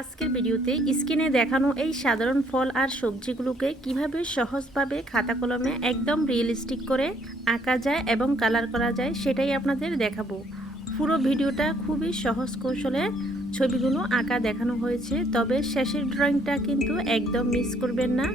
আজকের ভিডিওতে স্ক্রিনে দেখানো এই সাধারণ ফল আর সবজিগুলোকে কিভাবে সহজভাবে খাতা কলমে একদম রিয়েলিস্টিক করে আঁকা যায় এবং কালার করা যায় সেটাই আপনাদের দেখাবো। পুরো ভিডিওটা খুবই সহজ কৌশলে ছবিগুলো আঁকা দেখানো হয়েছে, তবে শেষের ড্রয়িংটা কিন্তু একদম মিস করবেন না।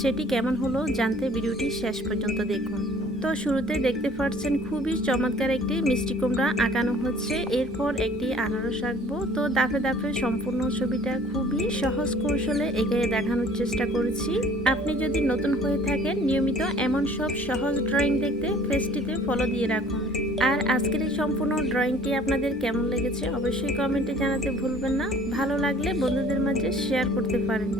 সেটি কেমন হলো জানতে ভিডিওটি শেষ পর্যন্ত দেখুন। তো শুরুতে দেখতে পাচ্ছেন খুবই চমৎকার একটি মিষ্টি কুমড়া আঁকানো হচ্ছে, এরপর একটি আনারস আঁকবো। তো দাফে দাফে সম্পূর্ণ ছবিটা খুবই সহজ কৌশলে এঁকে দেখানোর চেষ্টা করেছি। আপনি যদি নতুন হয়ে থাকেন নিয়মিত এমন সব সহজ ড্রয়িং দেখতে পেজটিতে ফলো দিয়ে রাখুন। আর আজকের এই সম্পূর্ণ ড্রয়িংটি আপনাদের কেমন লেগেছে অবশ্যই কমেন্টে জানাতে ভুলবেন না। ভালো লাগলে বন্ধুদের মাঝে শেয়ার করতে পারেন।